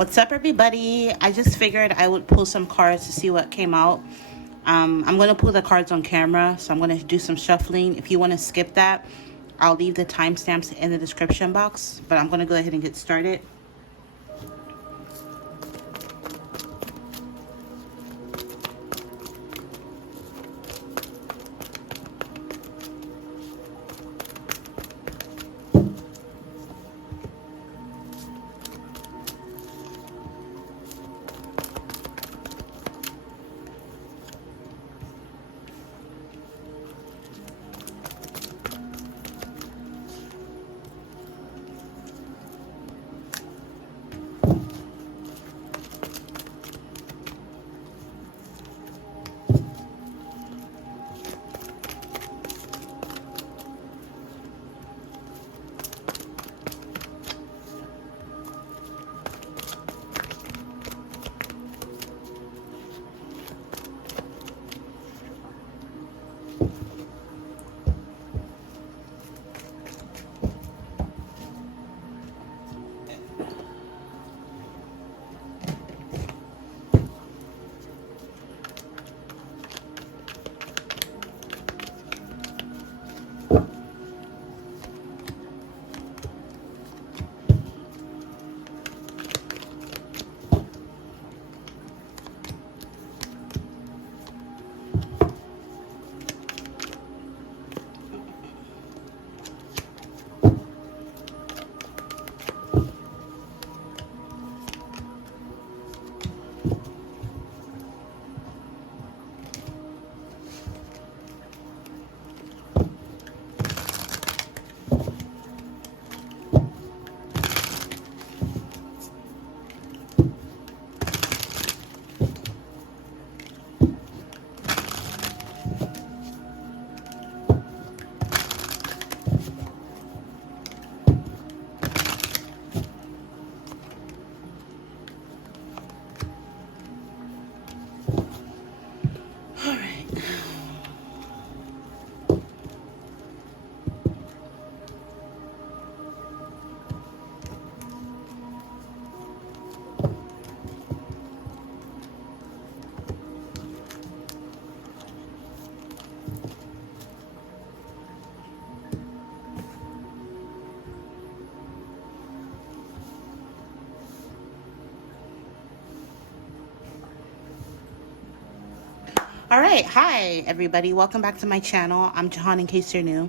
What's up, everybody? I just figured I would pull some cards to see what came out. I'm going to pull the cards on camera, so I'm going to do some shuffling. If you want to skip that, I'll leave the timestamps in the description box, but I'm going to go ahead and get started. All right, hi everybody, welcome back to my channel. I'm Jehan, in case you're new.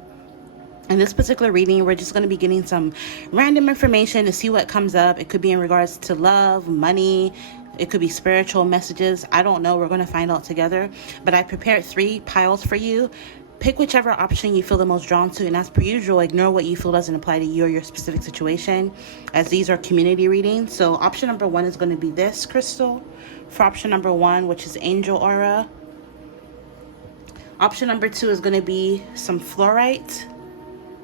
In this particular reading, we're just going to be getting some random information to see what comes up. It could be in regards to love, money, it could be spiritual messages. I don't know, we're going to find out together. But I prepared 3 piles for you. Pick whichever option you feel the most drawn to, and as per usual, ignore what you feel doesn't apply to you or your specific situation, as these are community readings. So option number 1 is going to be this crystal for option number 1, which is angel aura. Option number 2 is going to be some fluorite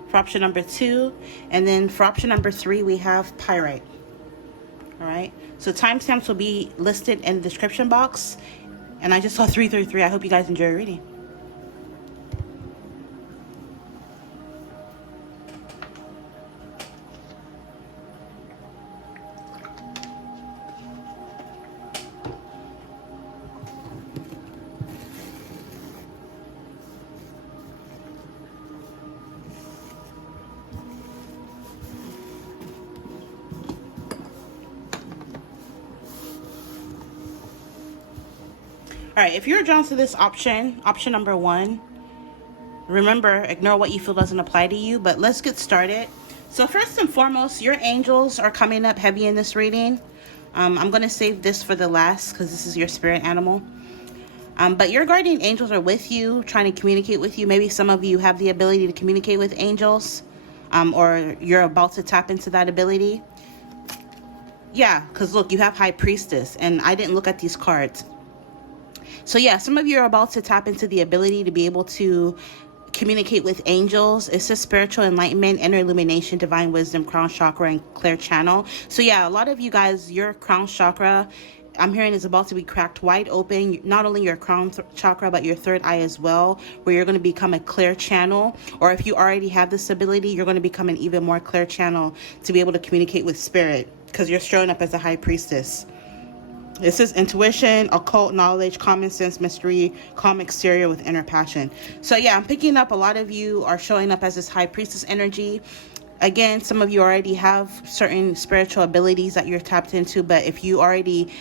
for option number 2. And then for option number 3, we have pyrite. All right. So timestamps will be listed in the description box. And I just saw 333. I hope you guys enjoy your reading. All right, if you're drawn to this option, option number 1, remember, ignore what you feel doesn't apply to you, but let's get started. So first and foremost, your angels are coming up heavy in this reading. I'm going to save this for the last because this is your spirit animal. But your guardian angels are with you, trying to communicate with you. Maybe some of you have the ability to communicate with angels, or you're about to tap into that ability. Yeah, because look, you have High Priestess, and I didn't look at these cards. So yeah, some of you are about to tap into the ability to be able to communicate with angels. It says spiritual enlightenment, inner illumination, divine wisdom, crown chakra, and clear channel. So yeah, a lot of you guys, your crown chakra, I'm hearing, is about to be cracked wide open. Not only your crown chakra, but your third eye as well, where you're going to become a clear channel. Or if you already have this ability, you're going to become an even more clear channel to be able to communicate with spirit. because you're showing up as a high priestess. This is intuition, occult knowledge, common sense, mystery, calm exterior with inner passion. So yeah, I'm picking up a lot of you are showing up as this high priestess energy. Again, some of you already have certain spiritual abilities that you're tapped into, but if you already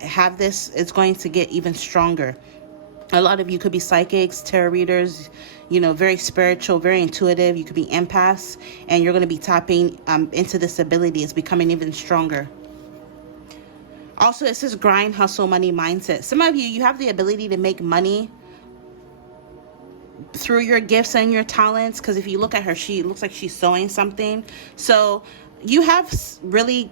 have this, it's going to get even stronger. A lot of you could be psychics, tarot readers, very spiritual, very intuitive. You could be empaths, and you're going to be tapping into this ability. It's becoming even stronger. Also, it says grind, hustle, money mindset. Some of you have the ability to make money through your gifts and your talents, because if you look at her, she looks like she's sewing something. So you have really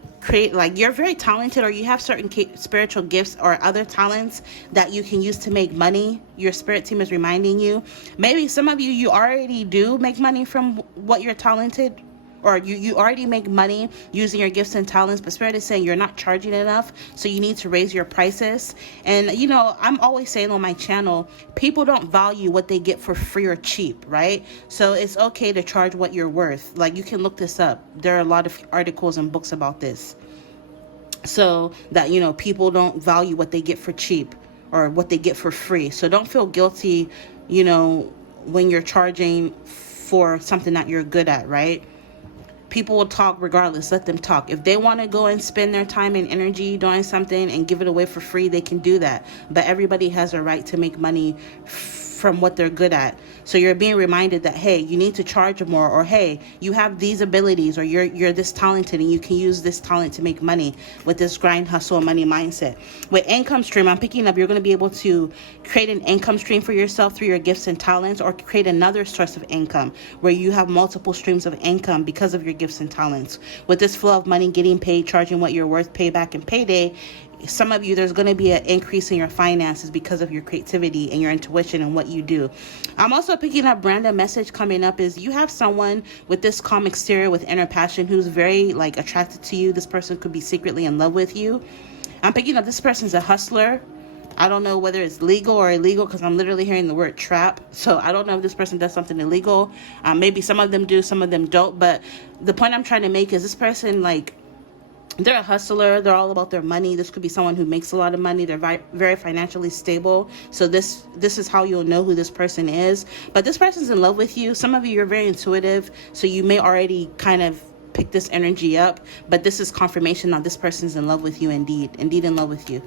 you're very talented, or you have certain spiritual gifts or other talents that you can use to make money. Your spirit team is reminding you. Maybe some of you already do make money from what you're talented, or you already make money using your gifts and talents, but Spirit is saying you're not charging enough, so you need to raise your prices. And I'm always saying on my channel, people don't value what they get for free or cheap, right? So it's okay to charge what you're worth. Like, you can look this up. There are a lot of articles and books about this. So that, people don't value what they get for cheap or what they get for free. So don't feel guilty, when you're charging for something that you're good at, right? People will talk regardless. Let them talk. If they want to go and spend their time and energy doing something and give it away for free, they can do that. But everybody has a right to make money from what they're good at. So you're being reminded that, hey, you need to charge more, or hey, you have these abilities, or you're this talented and you can use this talent to make money with this grind, hustle, money mindset. With income stream, I'm picking up, you're going to be able to create an income stream for yourself through your gifts and talents, or create another source of income where you have multiple streams of income because of your gifts and talents. With this flow of money, getting paid, charging what you're worth, payback and payday, some of you, there's going to be an increase in your finances because of your creativity and your intuition and what you do. I'm also picking up random message coming up is you have someone with this calm exterior with inner passion who's very attracted to you. This person could be secretly in love with you. I'm picking up this person's a hustler. I don't know whether it's legal or illegal, because I'm literally hearing the word trap. So I don't know if this person does something illegal. Maybe some of them do, some of them don't. But the point I'm trying to make is this person, they're a hustler. They're all about their money. This could be someone who makes a lot of money. They're very financially stable. So this is how you'll know who this person is. But this person's in love with you. Some of you are very intuitive, so you may already kind of pick this energy up. But this is confirmation that this person's in love with you, indeed in love with you.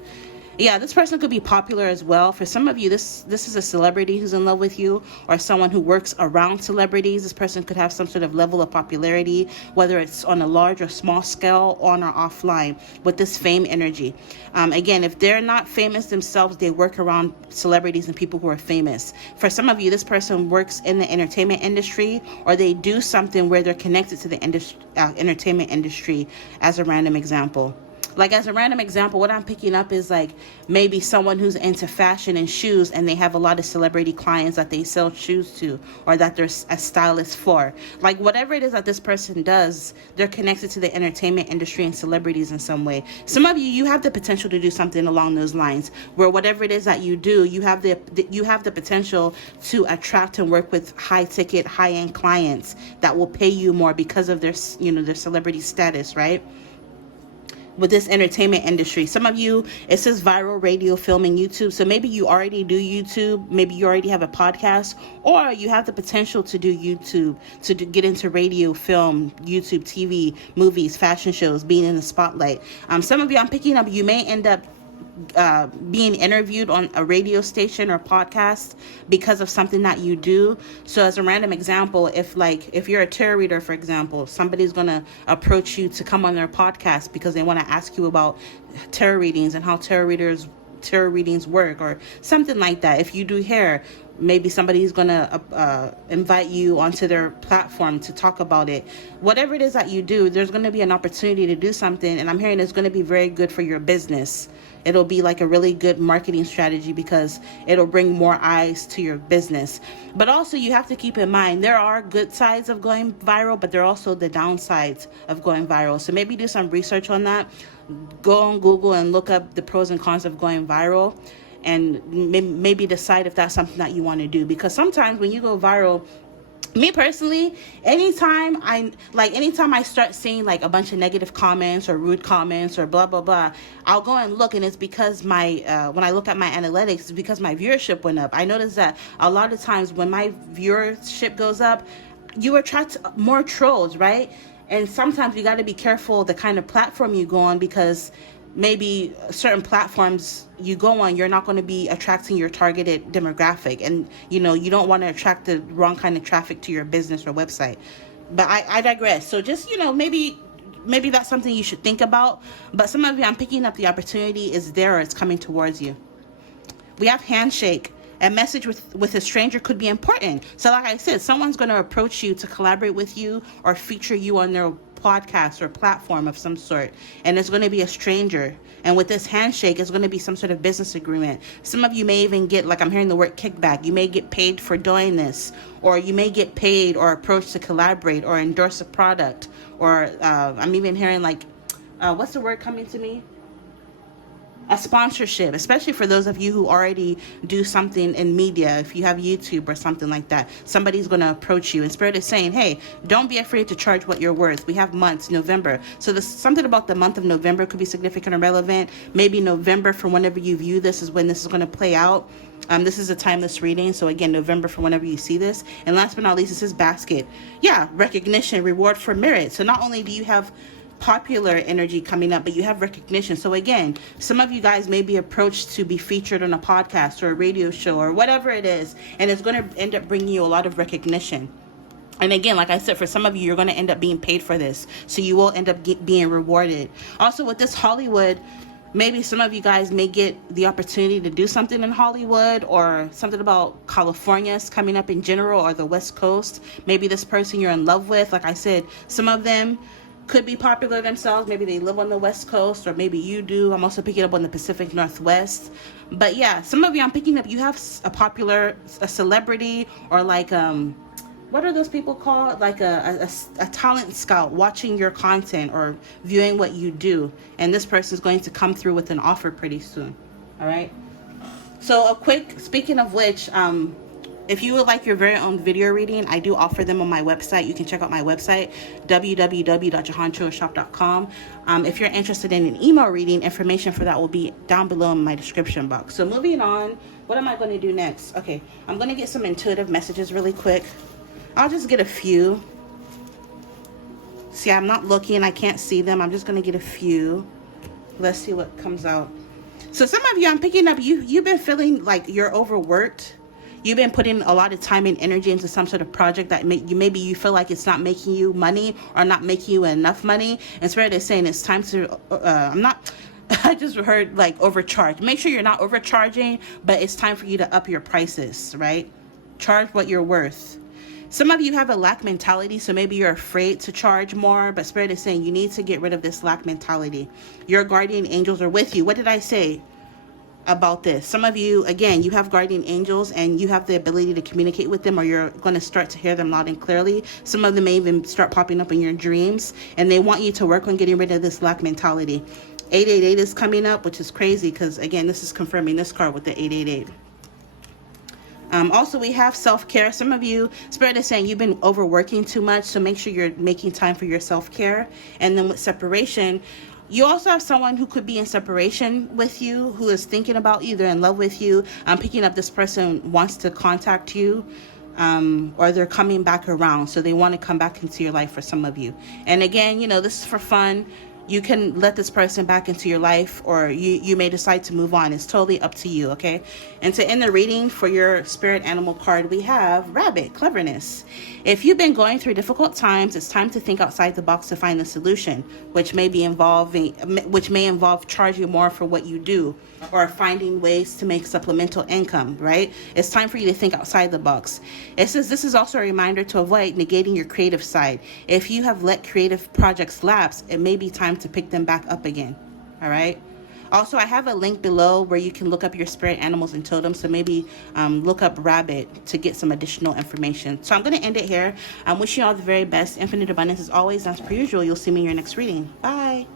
Yeah, this person could be popular as well. For some of you, this is a celebrity who's in love with you, or someone who works around celebrities. This person could have some sort of level of popularity, whether it's on a large or small scale, on or offline, with this fame energy. Again, if they're not famous themselves, they work around celebrities and people who are famous. For some of you, this person works in the entertainment industry, or they do something where they're connected to the entertainment industry, as a random example. As a random example, what I'm picking up is maybe someone who's into fashion and shoes, and they have a lot of celebrity clients that they sell shoes to, or that they're a stylist for. Whatever it is that this person does, they're connected to the entertainment industry and celebrities in some way. Some of you have the potential to do something along those lines, where whatever it is that you do, you have the potential to attract and work with high ticket, high end clients that will pay you more because of their celebrity status, right? With this entertainment industry. Some of you, it says viral, radio, film, and YouTube. So maybe you already do YouTube. Maybe you already have a podcast, or you have the potential to do YouTube, to get into radio, film, YouTube, TV, movies, fashion shows, being in the spotlight. Some of you, I'm picking up, you may end up being interviewed on a radio station or podcast because of something that you do. So as a random example, if you're a tarot reader, for example, somebody's going to approach you to come on their podcast because they want to ask you about tarot readings and how tarot readings work, or something like that. If you do hair, maybe somebody's going to invite you onto their platform to talk about it. Whatever it is that you do, there's going to be an opportunity to do something, and I'm hearing it's going to be very good for your business. It'll be a really good marketing strategy because it'll bring more eyes to your business. But also, you have to keep in mind, there are good sides of going viral, but there are also the downsides of going viral. So maybe do some research on that. Go on Google and look up the pros and cons of going viral, and maybe decide if that's something that you want to do. Because sometimes when you go viral, Me personally, anytime I start seeing like a bunch of negative comments or rude comments or blah blah blah, I'll go and look, and it's because my when I look at my analytics, it's because my viewership went up. I noticed that a lot of times when my viewership goes up, you attract more trolls, right? And sometimes you got to be careful the kind of platform you go on, because maybe certain platforms you go on, you're not going to be attracting your targeted demographic, and you don't want to attract the wrong kind of traffic to your business or website. But I digress. So just maybe that's something you should think about. But some of you, I'm picking up the opportunity is there, or it's coming towards you. We have handshake. A message with a stranger could be important. So like I said, someone's going to approach you to collaborate with you or feature you on their podcast or platform of some sort, and it's going to be a stranger. And with this handshake, it's going to be some sort of business agreement. Some of you may even get, like I'm hearing the word kickback, you may get paid for doing this, or you may get paid or approached to collaborate or endorse a product, or I'm even hearing like what's the word coming to me, a sponsorship, especially for those of you who already do something in media. If you have YouTube or something like that, somebody's going to approach you, and Spirit is saying, hey, don't be afraid to charge what you're worth. We have months, November, so there's something about the month of November could be significant or relevant. Maybe November, for whenever you view this, is when this is going to play out. This is a timeless reading, so again, November for whenever you see this. And last but not least, this is basket. Yeah, recognition, reward for merit. So not only do you have popular energy coming up, but you have recognition. So again, some of you guys may be approached to be featured on a podcast or a radio show or whatever it is, and it's going to end up bringing you a lot of recognition. And again, like I said, for some of you, you're going to end up being paid for this, so you will end up being rewarded. Also with this Hollywood, maybe some of you guys may get the opportunity to do something in Hollywood, or something about California's coming up in general, or the West Coast. Maybe this person you're in love with, like I said, some of them could be popular themselves. Maybe they live on the West Coast, or maybe you do. I'm also picking up on the Pacific Northwest. But yeah, some of you, I'm picking up, you have a celebrity, or like what are those people called, like a talent scout watching your content or viewing what you do, and this person is going to come through with an offer pretty soon. All right, so speaking of which, if you would like your very own video reading, I do offer them on my website. You can check out my website, www.jehanshop.com. If you're interested in an email reading, information for that will be down below in my description box. So moving on, what am I going to do next? Okay, I'm going to get some intuitive messages really quick. I'll just get a few. See, I'm not looking, I can't see them. I'm just going to get a few. Let's see what comes out. So some of you, I'm picking up, you've been feeling like you're overworked. You've been putting a lot of time and energy into some sort of project that maybe you feel like it's not making you money, or not making you enough money. And Spirit is saying it's time to, I just heard like overcharge. Make sure you're not overcharging, but it's time for you to up your prices, right? Charge what you're worth. Some of you have a lack mentality, so maybe you're afraid to charge more, but Spirit is saying you need to get rid of this lack mentality. Your guardian angels are with you. What did I say about this? Some of you, again, you have guardian angels, and you have the ability to communicate with them, or you're going to start to hear them loud and clearly. Some of them may even start popping up in your dreams, and they want you to work on getting rid of this lack mentality. 888 is coming up, which is crazy, because again, this is confirming this card with the 888. Also, we have self-care. Some of you, Spirit is saying you've been overworking too much, so make sure you're making time for your self-care. And then with separation, you also have someone who could be in separation with you, who is thinking about you, they're in love with you. I'm picking up this person wants to contact you, or they're coming back around, so they want to come back into your life for some of you. And again, this is for fun. You can let this person back into your life, or you may decide to move on. It's totally up to you, okay? And to end the reading for your spirit animal card, we have Rabbit, Cleverness. If you've been going through difficult times, it's time to think outside the box to find the solution, which may involve charging more for what you do, or finding ways to make supplemental income, right? It's time for you to think outside the box. It says this is also a reminder to avoid negating your creative side. If you have let creative projects lapse, it may be time to pick them back up again. All right. Also, I have a link below where you can look up your spirit animals and totems. So maybe look up Rabbit to get some additional information. So I'm going to end it here. I'm wishing you all the very best. Infinite abundance as always. As per usual, you'll see me in your next reading. Bye.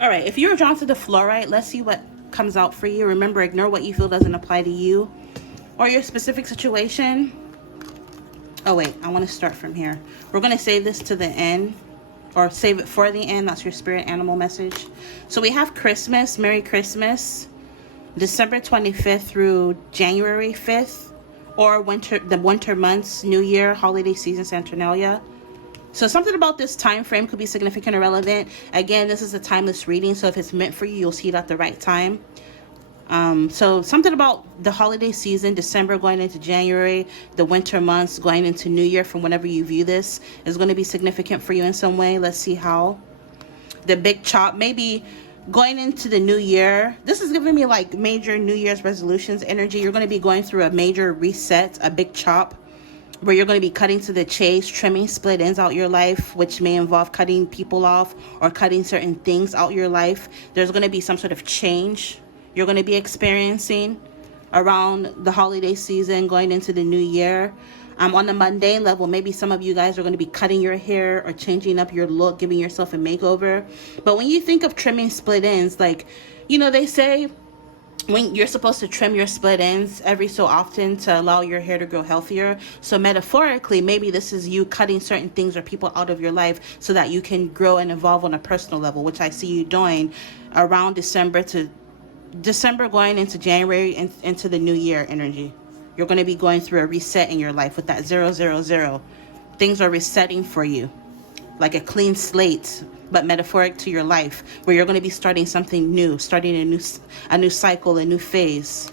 All right, if you were drawn to the fluorite, let's see what comes out for you. Remember, ignore what you feel doesn't apply to you or your specific situation. Oh wait, I want to start from here. We're going to save this to the end, or save it for the end. That's your spirit animal message. So we have Christmas, Merry Christmas, December 25th through January 5th, or the winter months, New Year, holiday season, Saturnalia. So something about this time frame could be significant or relevant. Again, this is a timeless reading, so if it's meant for you, you'll see it at the right time. So something about the holiday season, December going into January, the winter months going into New Year, from whenever you view this, is going to be significant for you in some way. Let's see how. The big chop, maybe going into the new year. This is giving me like major New Year's resolutions energy. You're going to be going through a major reset, a big chop, where you're going to be cutting to the chase, trimming split ends out your life, which may involve cutting people off or cutting certain things out your life. There's going to be some sort of change you're going to be experiencing around the holiday season going into the new year. On the mundane level, maybe some of you guys are going to be cutting your hair or changing up your look, giving yourself a makeover. But when you think of trimming split ends, like, you know, they say when you're supposed to trim your split ends every so often to allow your hair to grow healthier. So metaphorically, maybe this is you cutting certain things or people out of your life so that you can grow and evolve on a personal level, which I see you doing around December going into January and into the new year energy. You're going to be going through a reset in your life with that 000. Things are resetting for you, like a clean slate, but metaphoric to your life, where you're going to be starting something new, starting a new cycle, a new phase.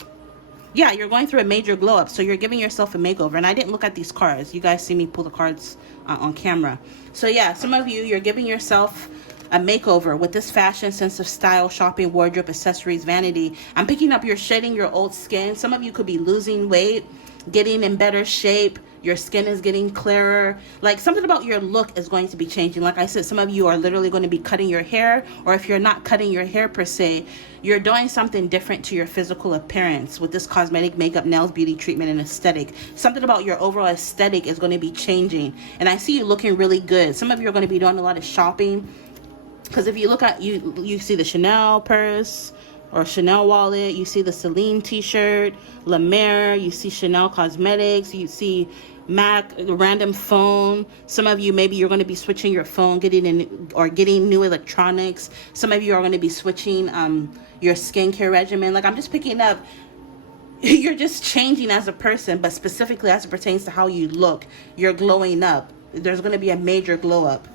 Yeah, you're going through a major glow up, so you're giving yourself a makeover. And I didn't look at these cards. You guys see me pull the cards on camera. So yeah, some of you, you're giving yourself a makeover with this fashion, sense of style, shopping, wardrobe, accessories, vanity. I'm picking up you're shedding your old skin. Some of you could be losing weight, getting in better shape. Your skin is getting clearer. Like something about your look is going to be changing. Like I said, some of you are literally going to be cutting your hair, or if you're not cutting your hair per se, you're doing something different to your physical appearance with this cosmetic, makeup, nails, beauty treatment, and aesthetic. Something about your overall aesthetic is going to be changing. And I see you looking really good. Some of you are going to be doing a lot of shopping, because if you look at, you see the Chanel purse or Chanel wallet, you see the Celine t-shirt, La Mer, you see Chanel cosmetics, you see Mac, random phone. Some of you, maybe you're going to be switching your phone, getting new electronics. Some of you are going to be switching your skincare regimen. Like I'm just picking up, you're just changing as a person, but specifically as it pertains to how you look, you're glowing up. There's going to be a major glow up.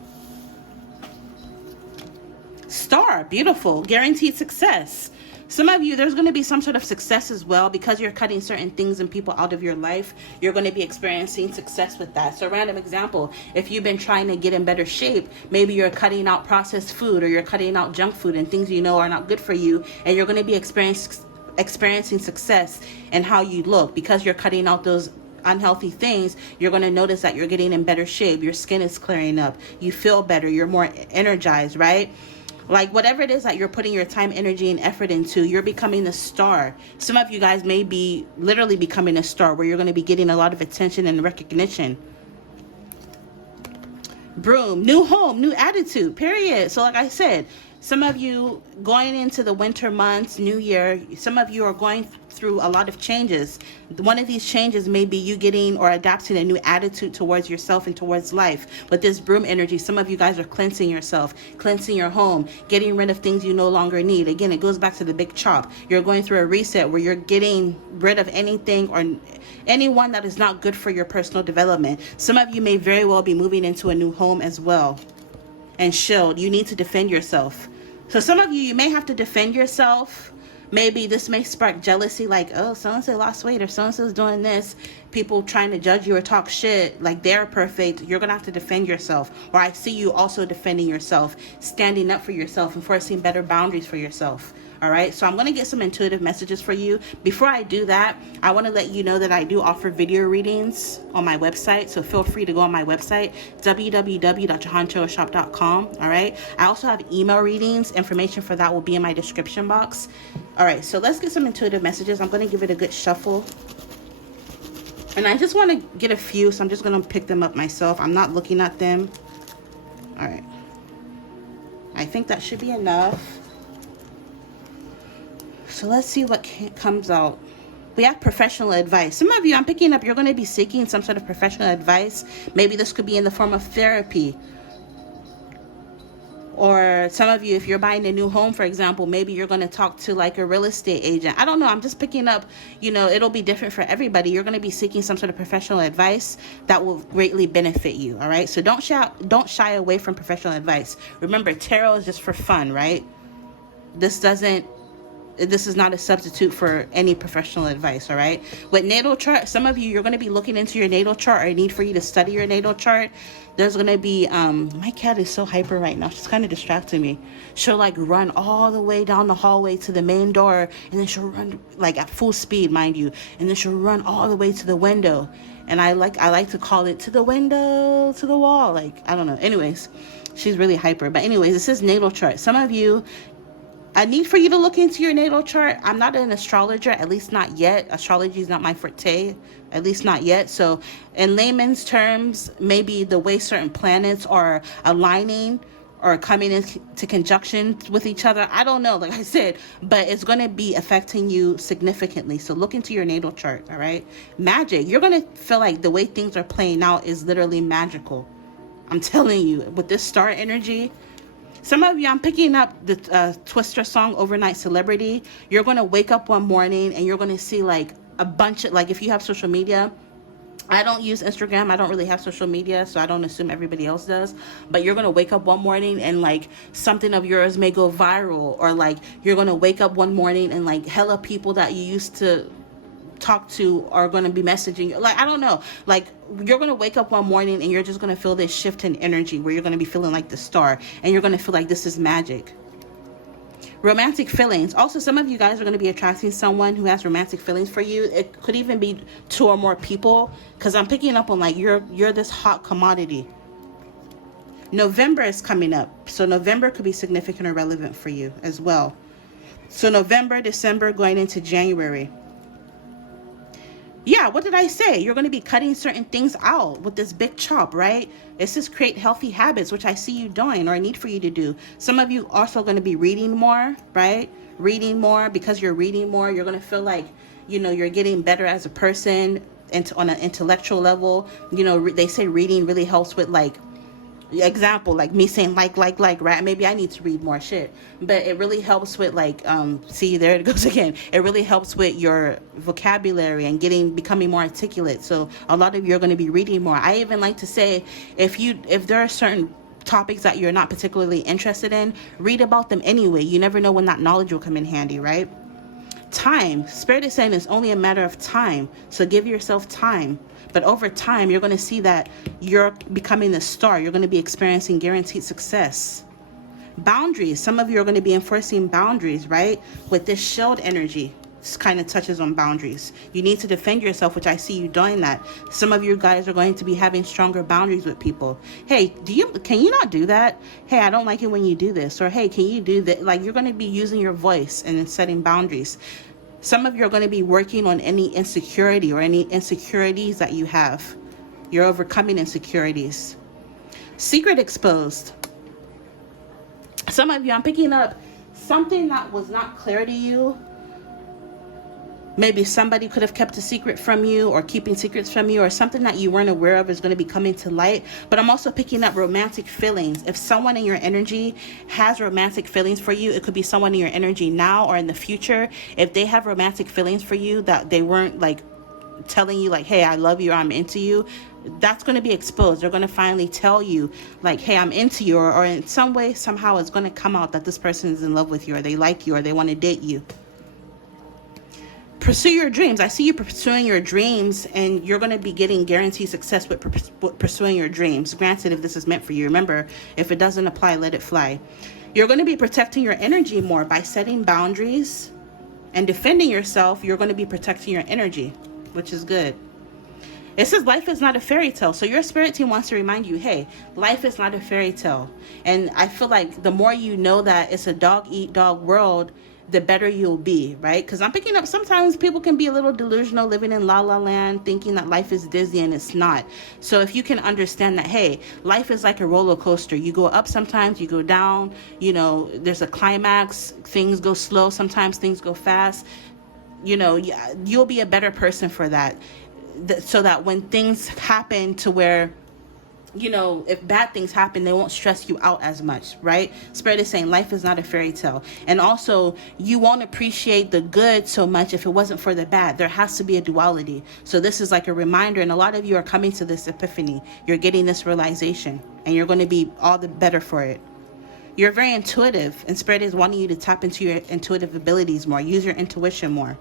Star, beautiful, guaranteed success. Some of you, there's going to be some sort of success as well, because you're cutting certain things and people out of your life. You're going to be experiencing success with that. So random example, if you've been trying to get in better shape, maybe you're cutting out processed food, or you're cutting out junk food and things you know are not good for you, and you're going to be experiencing success in how you look because you're cutting out those unhealthy things. You're going to notice that you're getting in better shape. Your skin is clearing up. You feel better. You're more energized, right? Like whatever it is that you're putting your time, energy, and effort into, you're becoming a star. Some of you guys may be literally becoming a star, where you're going to be getting a lot of attention and recognition. Broom, new home, new attitude, period. So like I said, some of you going into the winter months, new year, some of you are going through a lot of changes. One of these changes may be you getting or adapting a new attitude towards yourself and towards life. With this broom energy, some of you guys are cleansing yourself, cleansing your home, getting rid of things you no longer need. Again, it goes back to the big chop. You're going through a reset where you're getting rid of anything or anyone that is not good for your personal development. Some of you may very well be moving into a new home as well. And shield, you need to defend yourself. So some of you may have to defend yourself. Maybe this may spark jealousy, like, oh, so-and-so lost weight, or so-and-so's doing this. People trying to judge you or talk shit like they're perfect. You're going to have to defend yourself. Or I see you also defending yourself, standing up for yourself, enforcing better boundaries for yourself. All right, so I'm going to get some intuitive messages for you. Before I do that, I want to let you know that I do offer video readings on my website. So feel free to go on my website, www.jehanshop.com. All right, I also have email readings. Information for that will be in my description box. All right, so let's get some intuitive messages. I'm going to give it a good shuffle. And I just want to get a few, so I'm just going to pick them up myself. I'm not looking at them. All right. I think that should be enough. So let's see what comes out. We have professional advice. Some of you, I'm picking up, you're going to be seeking some sort of professional advice. Maybe this could be in the form of therapy. Or some of you, if you're buying a new home, for example, maybe you're going to talk to like a real estate agent. I don't know. I'm just picking up, you know, it'll be different for everybody. You're going to be seeking some sort of professional advice that will greatly benefit you. All right. So don't shy away from professional advice. Remember, tarot is just for fun, right? This is not a substitute for any professional advice, all right? With natal chart, some of you, you're going to be looking into your natal chart, or a need for you to study your natal chart. There's going to be, my cat is so hyper right now. She's kind of distracting me. She'll like run all the way down the hallway to the main door, and then she'll run like at full speed, mind you. And then she'll run all the way to the window. And I like to call it to the window, to the wall. Like, I don't know. Anyways, she's really hyper. But anyways, this is natal chart. Some of you, I need for you to look into your natal chart. I'm not an astrologer, at least not yet. Astrology is not my forte, at least not yet. So in layman's terms, maybe the way certain planets are aligning or coming into conjunction with each other, I don't know, like I said, but it's going to be affecting you significantly. So look into your natal chart, all right? Magic. You're going to feel like the way things are playing out is literally magical. I'm telling you, with this star energy. Some of you, I'm picking up the Twister song, Overnight Celebrity. You're going to wake up one morning and you're going to see like a bunch of, like if you have social media, I don't use Instagram. I don't really have social media, so I don't assume everybody else does. But you're going to wake up one morning and like something of yours may go viral, or like you're going to wake up one morning and like hella people that you used to talk to are going to be messaging you. Like, I don't know, like you're going to wake up one morning and you're just going to feel this shift in energy where you're going to be feeling like the star, and you're going to feel like this is magic. Romantic feelings. Also, some of you guys are going to be attracting someone who has romantic feelings for you. It could even be 2 or more people, because I'm picking up on like you're this hot commodity. November is coming up, so November could be significant or relevant for you as well. So November, December, going into January. Yeah, what did I say? You're going to be cutting certain things out with this big chop, right? It says create healthy habits, which I see you doing, or I need for you to do. Some of you also going to be reading more, right? Reading more. Because you're reading more, you're going to feel like, you know, you're getting better as a person and on an intellectual level. You know, they say reading really helps with like, example, like me saying like, right? Maybe I need to read more shit, but it really helps with like, see, there it goes again. It really helps with your vocabulary and becoming more articulate. So a lot of you are going to be reading more. I even like to say, if there are certain topics that you're not particularly interested in, read about them anyway. You never know when that knowledge will come in handy, right? Time. Spirit is saying it's only a matter of time. So give yourself time. But over time, you're going to see that you're becoming the star. You're going to be experiencing guaranteed success. Boundaries. Some of you are going to be enforcing boundaries, right? With this shield energy, this kind of touches on boundaries. You need to defend yourself, which I see you doing that. Some of you guys are going to be having stronger boundaries with people. Hey, can you not do that? Hey, I don't like it when you do this. Or hey, can you do that? Like, you're going to be using your voice and setting boundaries. Some of you are going to be working on any insecurity or any insecurities that you have. You're overcoming insecurities. Secret exposed. Some of you, I'm picking up something that was not clear to you. Maybe somebody could have kept a secret from you, or keeping secrets from you, or something that you weren't aware of is going to be coming to light. But I'm also picking up romantic feelings. If someone in your energy has romantic feelings for you, it could be someone in your energy now or in the future. If they have romantic feelings for you that they weren't like telling you like, hey, I love you, or I'm into you, that's going to be exposed. They're going to finally tell you like, hey, I'm into you, or in some way, somehow it's going to come out that this person is in love with you, or they like you, or they want to date you. Pursue your dreams. I see you pursuing your dreams, and you're going to be getting guaranteed success with pursuing your dreams. Granted, if this is meant for you, remember, if it doesn't apply, let it fly. You're going to be protecting your energy more by setting boundaries and defending yourself. You're going to be protecting your energy, which is good. It says life is not a fairy tale. So your spirit team wants to remind you, hey, life is not a fairy tale. And I feel like the more you know that it's a dog eat dog world, the better you'll be, right? Because I'm picking up sometimes people can be a little delusional, living in la la land, thinking that life is Disney, and it's not. So if you can understand that, hey, life is like a roller coaster. You go up sometimes, you go down, there's a climax, things go slow, sometimes things go fast. You'll be a better person for that. So that when things happen to where, if bad things happen, they won't stress you out as much, right? Spirit is saying life is not a fairy tale. And also, you won't appreciate the good so much if it wasn't for the bad. There has to be a duality. So this is like a reminder, and a lot of you are coming to this epiphany. You're getting this realization, and you're going to be all the better for it. You're very intuitive, and Spirit is wanting you to tap into your intuitive abilities more, use your intuition more.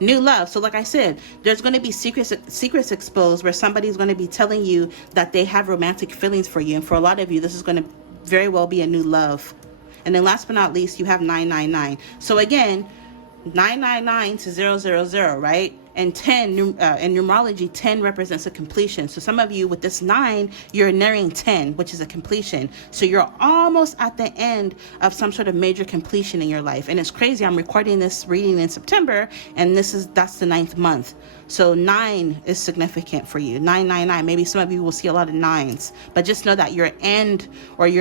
New love. So like I said, there's going to be secrets exposed where somebody's going to be telling you that they have romantic feelings for you. And for a lot of you, this is going to very well be a new love. And then last but not least, you have 999. So again, 999 to 000, right? And 10, in numerology, 10 represents a completion. So some of you with this 9, you're nearing 10, which is a completion. So you're almost at the end of some sort of major completion in your life. And it's crazy. I'm recording this reading in September, and that's the 9th month. So 9 is significant for you. 999. Maybe some of you will see a lot of 9s, but just know that you're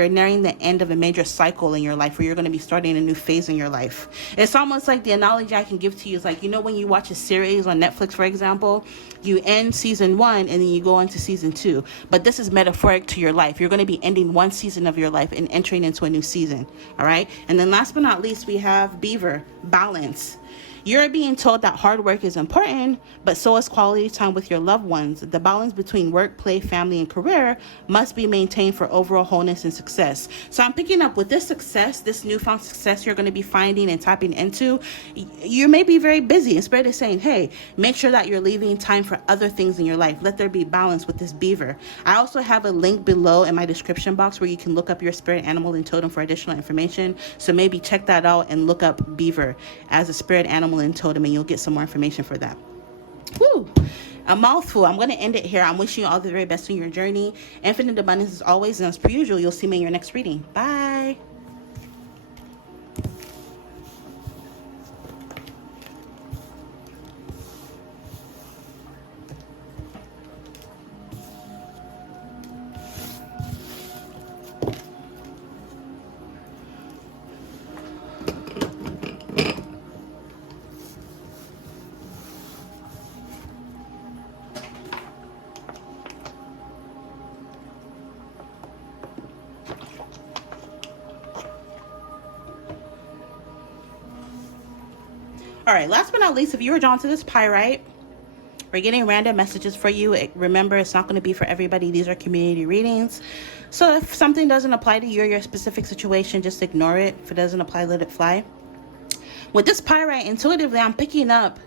nearing the end of a major cycle in your life, where you're going to be starting a new phase in your life. It's almost like the analogy I can give to you is like, when you watch a series on Netflix, for example, you end season 1 and then you go into season 2. But this is metaphoric to your life. You're going to be ending one season of your life and entering into a new season. All right. And then last but not least, we have Beaver, balance. You're being told that hard work is important, but so is quality time with your loved ones. The balance between work, play, family, and career must be maintained for overall wholeness and success. So I'm picking up with this success, this newfound success you're going to be finding and tapping into. You may be very busy, and Spirit is saying, hey, make sure that you're leaving time for other things in your life. Let there be balance with this Beaver. I also have a link below in my description box where you can look up your spirit animal and totem for additional information. So maybe check that out and look up Beaver as a spirit animal and totem, and you'll get some more information for that. Woo! A mouthful. I'm going to end it here. I'm wishing you all the very best in your journey. Infinite abundance as always, and as per usual, you'll see me in your next reading. Bye! All right, last but not least, if you were drawn to this pyrite, we're getting random messages for you. Remember, it's not going to be for everybody. These are community readings. So if something doesn't apply to you or your specific situation, just ignore it. If it doesn't apply, let it fly. With this pyrite, intuitively, I'm picking up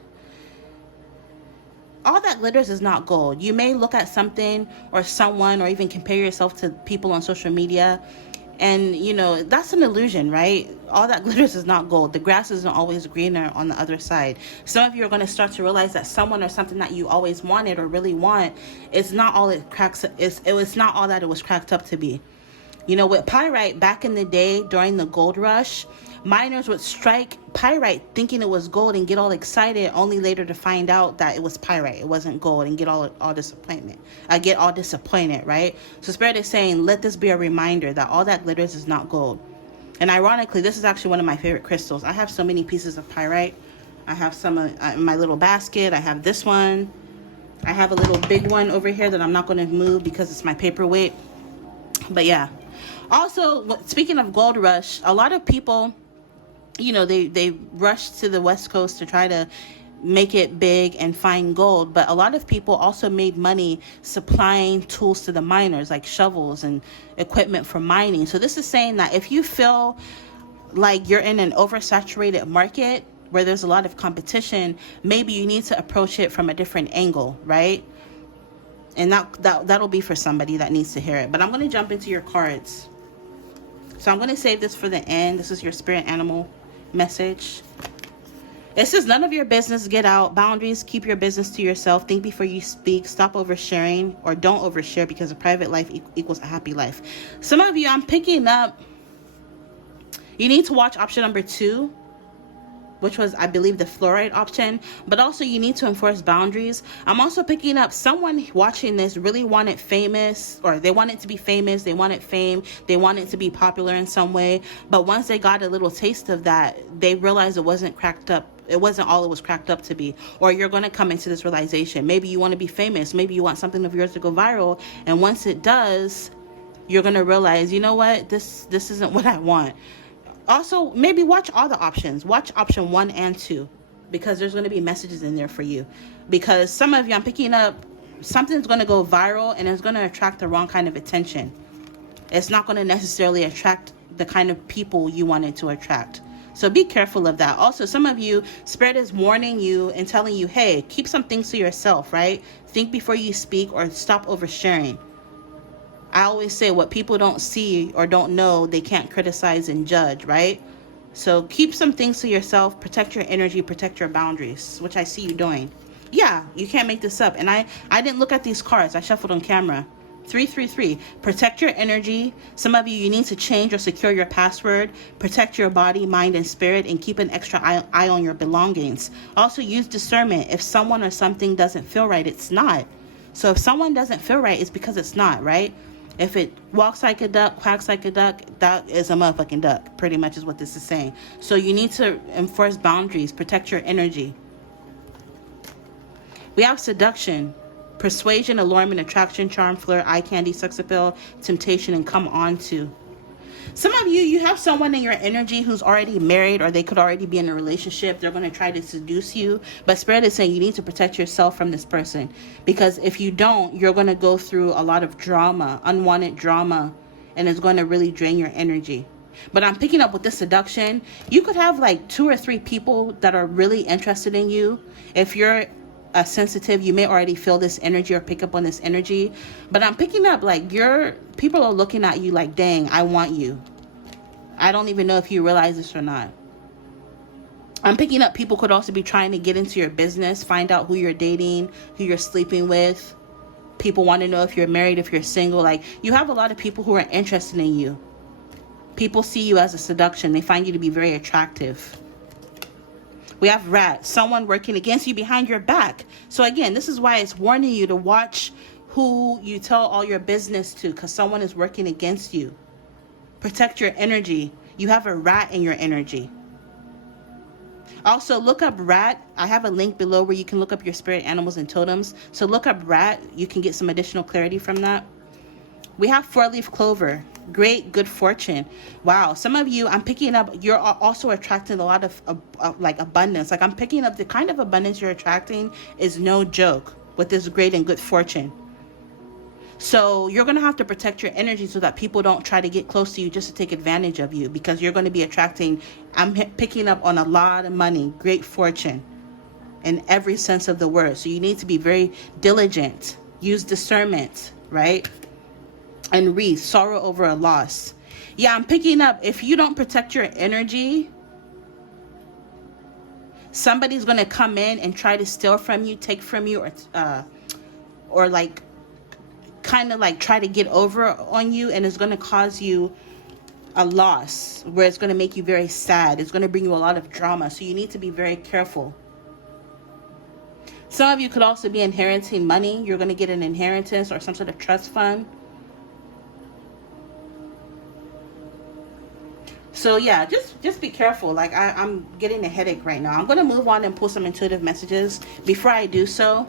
all that glitters is not gold. You may look at something or someone or even compare yourself to people on social media, and that's an illusion, right? All that glitters is not gold. The grass isn't always greener on the other side. Some of you are going to start to realize that someone or something that you always wanted or really want, it's not all it's not all that it was cracked up to be. With pyrite, back in the day during the gold rush, miners would strike pyrite thinking it was gold and get all excited, only later to find out that it was pyrite, it wasn't gold, and get all disappointed, right? So Spirit is saying, let this be a reminder that all that glitters is not gold. And ironically, this is actually one of my favorite crystals. I have so many pieces of pyrite. I have some in my little basket. I have this one. I have a little big one over here that I'm not going to move because it's my paperweight. But yeah. Also, speaking of gold rush, a lot of people, they rush to the West Coast to try to make it big and find gold. But a lot of people also made money supplying tools to the miners, like shovels and equipment for mining. So this is saying that if you feel like you're in an oversaturated market where there's a lot of competition, maybe you need to approach it from a different angle, right? And that'll be for somebody that needs to hear it. But I'm going to jump into your cards. So I'm going to save this for the end. This is your spirit animal message. It says, none of your business, get out. Boundaries, keep your business to yourself. Think before you speak. Stop oversharing, or don't overshare, because a private life equals a happy life. Some of you, I'm picking up, you need to watch option number 2. which was, I believe, the fluoride option. But also you need to enforce boundaries. I'm also picking up someone watching this really wanted famous, or they wanted to be famous, they wanted fame, they wanted to be popular in some way. But once they got a little taste of that, they realized it wasn't cracked up. It wasn't all it was cracked up to be. Or you're going to come into this realization. Maybe you want to be famous. Maybe you want something of yours to go viral. And once it does, you're going to realize, you know what, this isn't what I want. Also, maybe watch all the options. Watch option 1 and 2, because there's going to be messages in there for you. Because some of you, I'm picking up, something's going to go viral and it's going to attract the wrong kind of attention. It's not going to necessarily attract the kind of people you want it to attract. So be careful of that. Also, some of you, Spirit is warning you and telling you, hey, keep some things to yourself, right? Think before you speak, or stop oversharing. I always say, what people don't see or don't know, they can't criticize and judge, right? So keep some things to yourself, protect your energy, protect your boundaries, which I see you doing. Yeah, you can't make this up. And I didn't look at these cards. I shuffled on camera. 333. Protect your energy. Some of you, you need to change or secure your password. Protect your body, mind, and spirit, and keep an extra eye on your belongings. Also, use discernment. If someone or something doesn't feel right, it's not. So if someone doesn't feel right, it's because it's not, right? If it walks like a duck, quacks like a duck, that is a motherfucking duck, pretty much is what this is saying. So you need to enforce boundaries, protect your energy. We have seduction, persuasion, allurement, attraction, charm, flirt, eye candy, sex appeal, temptation, and come on to. Some of you, you have someone in your energy who's already married, or they could already be in a relationship. They're going to try to seduce you. But Spirit is saying you need to protect yourself from this person. Because if you don't, you're going to go through a lot of drama, unwanted drama. And it's going to really drain your energy. But I'm picking up with this seduction. You could have like 2 or 3 people that are really interested in you. If you're sensitive, you may already feel this energy or pick up on this energy. But I'm picking up like people are looking at you like, dang, I want you. I don't even know if you realize this or not. I'm picking up people could also be trying to get into your business, find out who you're dating, who you're sleeping with. People want to know if you're married, if you're single. Like, you have a lot of people who are interested in you. People see you as a seduction. They find you to be very attractive. We have rat, someone working against you behind your back. So again, this is why it's warning you to watch who you tell all your business to, because someone is working against you. Protect your energy. You have a rat in your energy. Also, look up rat. I have a link below where you can look up your spirit animals and totems. So look up rat. You can get some additional clarity from that. We have 4-leaf clover. Great good fortune. Wow, some of you, I'm picking up, you're also attracting a lot of like abundance. Like, I'm picking up the kind of abundance you're attracting is no joke with this great and good fortune. So you're going to have to protect your energy so that people don't try to get close to you just to take advantage of you, because you're going to be attracting, I'm picking up on a lot of money, great fortune in every sense of the word. So you need to be very diligent, use discernment, right? And wreath, sorrow over a loss. Yeah, I'm picking up, if you don't protect your energy, somebody's going to come in and try to steal from you, take from you, or like kind of like try to get over on you, and it's going to cause you a loss where it's going to make you very sad. It's going to bring you a lot of drama. So you need to be very careful. Some of you could also be inheriting money. You're going to get an inheritance or some sort of trust fund. So yeah, just be careful. Like, I'm getting a headache right now. I'm going to move on and pull some intuitive messages. Before I do so,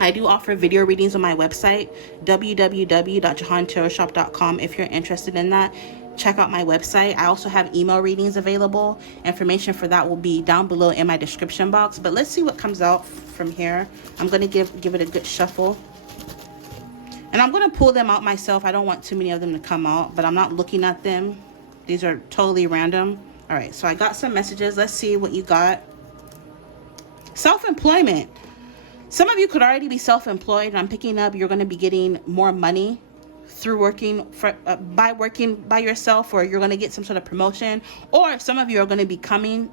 I do offer video readings on my website, www.jehantarotshop.com. If you're interested in that, check out my website. I also have email readings available. Information for that will be down below in my description box. But let's see what comes out from here. I'm going to give it a good shuffle. And I'm going to pull them out myself. I don't want too many of them to come out, but I'm not looking at them. These are totally random. All right, so I got some messages. Let's see what you got. Self-employment. Some of you could already be self-employed, and I'm picking up you're going to be getting more money through working by yourself, or you're going to get some sort of promotion. Or some of you are going to becoming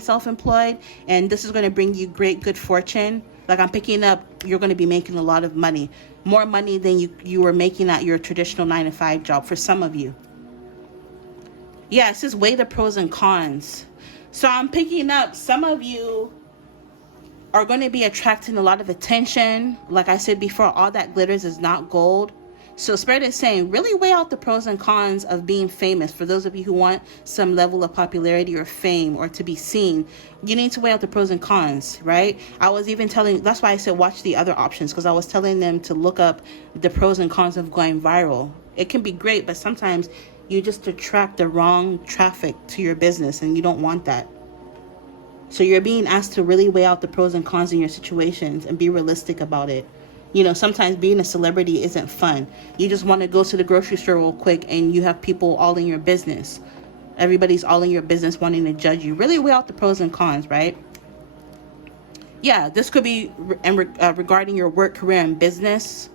self-employed, and this is going to bring you great good fortune. Like, I'm picking up you're going to be making a lot of money, more money than you were making at your traditional 9-to-5 job for some of you. Yeah, it says weigh the pros and cons. So I'm picking up some of you are going to be attracting a lot of attention. Like I said before, all that glitters is not gold. So Spirit is saying, really weigh out the pros and cons of being famous. For those of you who want some level of popularity or fame or to be seen, you need to weigh out the pros and cons, right? I was even telling, that's why I said watch the other options, because I was telling them to look up the pros and cons of going viral. It can be great, but sometimes you just attract the wrong traffic to your business, and you don't want that. So you're being asked to really weigh out the pros and cons in your situations and be realistic about it. You know, sometimes being a celebrity isn't fun. You just want to go to the grocery store real quick and you have people all in your business. Everybody's all in your business wanting to judge you. Really weigh out the pros and cons, right? Yeah, this could be regarding your work, career, and business.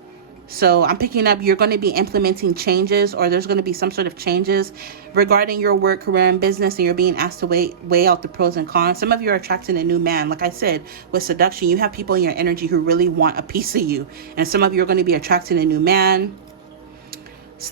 So I'm picking up you're going to be implementing changes, or there's going to be some sort of changes regarding your work, career, and business, and you're being asked to weigh out the pros and cons. Some of you are attracting a new man. Like I said, with seduction, you have people in your energy who really want a piece of you. And some of you are going to be attracting a new man.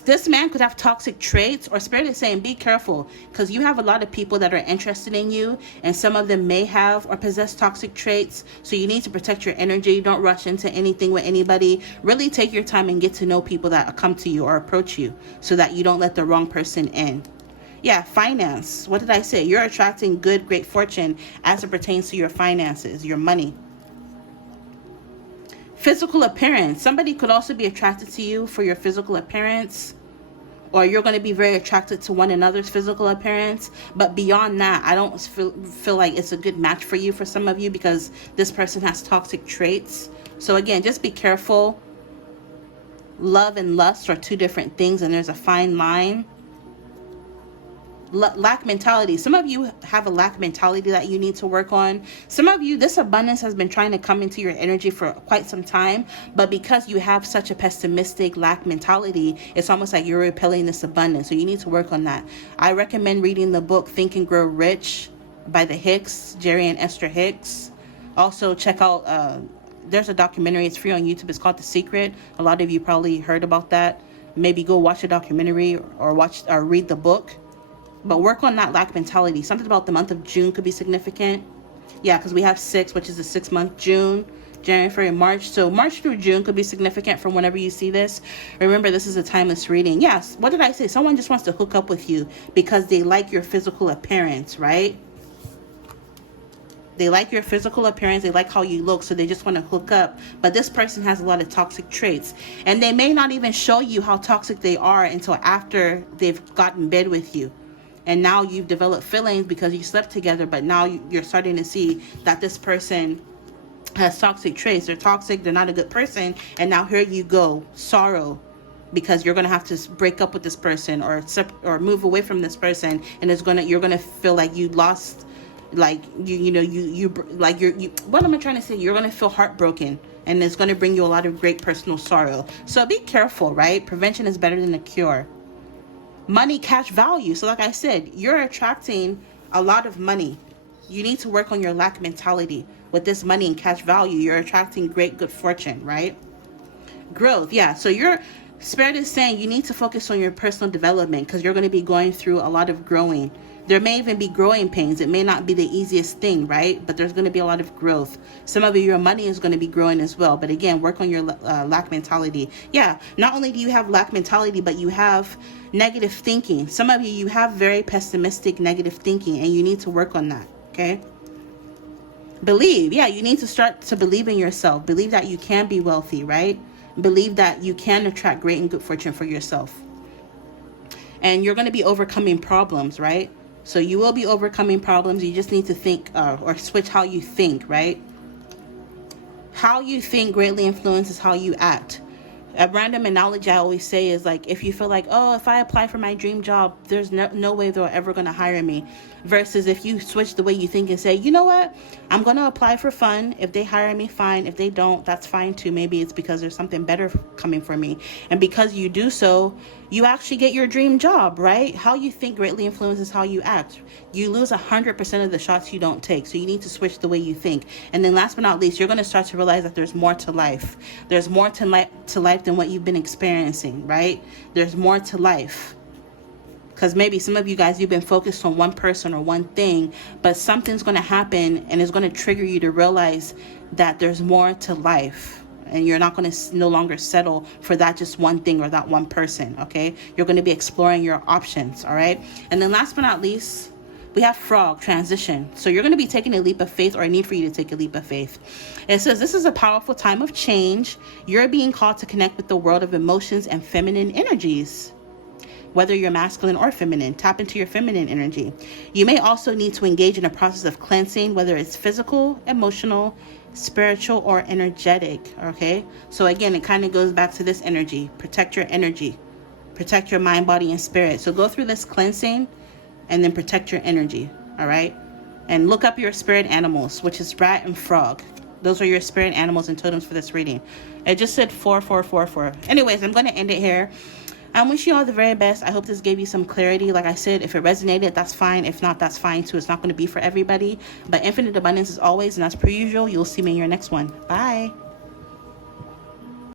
This man could have toxic traits, or Spirit is saying be careful, because you have a lot of people that are interested in you, and some of them may have or possess toxic traits. So you need to protect your energy. Don't rush into anything with anybody. Really take your time and get to know people that come to you or approach you, so that you don't let the wrong person in. Yeah, finance. What did I say? You're attracting good, great fortune as it pertains to your finances, your money. Physical appearance. Somebody could also be attracted to you for your physical appearance, or you're going to be very attracted to one another's physical appearance. But beyond that, I don't feel like it's a good match for you, for some of you, because this person has toxic traits. So again, just be careful. Love and lust are two different things, and there's a fine line. Lack mentality. Some of you have a lack mentality that you need to work on. Some of you, this abundance has been trying to come into your energy for quite some time, but because you have such a pessimistic lack mentality, it's almost like you're repelling this abundance. So you need to work on that. I recommend reading the book Think and Grow Rich by the Hicks, Jerry and Esther Hicks. Also check out there's a documentary, it's free on YouTube, it's called The Secret. A lot of you probably heard about that. Maybe go watch a documentary or read the book. But work on that lack mentality. Something about the month of June could be significant. Yeah, because we have 6, which is a 6-month June, January, February, March. So March through June could be significant from whenever you see this. Remember, this is a timeless reading. Yes, what did I say? Someone just wants to hook up with you because they like your physical appearance, right? They like your physical appearance. They like how you look, so they just want to hook up. But this person has a lot of toxic traits. And they may not even show you how toxic they are until after they've gotten in bed with you. And now you've developed feelings because you slept together, but now you're starting to see that this person has toxic traits. They're toxic, they're not a good person, and now here you go, sorrow, because you're going to have to break up with this person or move away from this person, and you're going to feel like you lost, like what am I trying to say? You're going to feel heartbroken, and it's going to bring you a lot of great personal sorrow. So be careful, right? Prevention is better than a cure. Money, cash value. So like I said, you're attracting a lot of money. You need to work on your lack mentality. With this money and cash value, you're attracting great good fortune, right? Growth. Yeah, so your Spirit is saying you need to focus on your personal development, because you're going to be going through a lot of growing. There may even be growing pains. It may not be the easiest thing, right? But there's going to be a lot of growth. Some of your money is going to be growing as well. But again, work on your lack mentality. Yeah, not only do you have lack mentality, but you have negative thinking. Some of you have very pessimistic, negative thinking, and you need to work on that, okay? Believe. Yeah, you need to start to believe in yourself. Believe that you can be wealthy, right? Believe that you can attract great and good fortune for yourself. And you're going to be overcoming problems, right? So you will be overcoming problems. You just need to think or switch how you think, right? How you think greatly influences how you act. A random analogy I always say is like, if you feel like, oh, if I apply for my dream job, there's no way they're ever going to hire me. Versus if you switch the way you think and say, you know what, I'm going to apply for fun. If they hire me, fine. If they don't, that's fine too. Maybe it's because there's something better coming for me. And because you do so, you actually get your dream job, right? How you think greatly influences how you act. You lose 100% of the shots you don't take. So you need to switch the way you think. And then last but not least, you're going to start to realize that there's more to life. There's more to life than what you've been experiencing, right? There's more to life. because maybe some of you guys, you've been focused on one person or one thing, but something's going to happen and it's going to trigger you to realize that there's more to life, and you're not going to no longer settle for that just one thing or that one person. Okay, you're going to be exploring your options. All right, and then last but not least, we have frog transition. So you're going to be taking a leap of faith, or a need for you to take a leap of faith. It says this is a powerful time of change. You're being called to connect with the world of emotions and feminine energies. Whether you're masculine or feminine, tap into your feminine energy. You may also need to engage in a process of cleansing, whether it's physical, emotional, spiritual, or energetic. Okay, so again, it kind of goes back to this energy. Protect your energy, protect your mind, body, and spirit. So go through this cleansing and then protect your energy. All right, and look up your spirit animals, which is rat and frog. Those are your spirit animals and totems for this reading. It just said 4444. Anyways, I'm going to end it here. I wish you all the very best. I hope this gave you some clarity. Like I said, if it resonated, that's fine. If not, that's fine too. It's not going to be for everybody. But infinite abundance as always, and as per usual, you'll see me in your next one. Bye.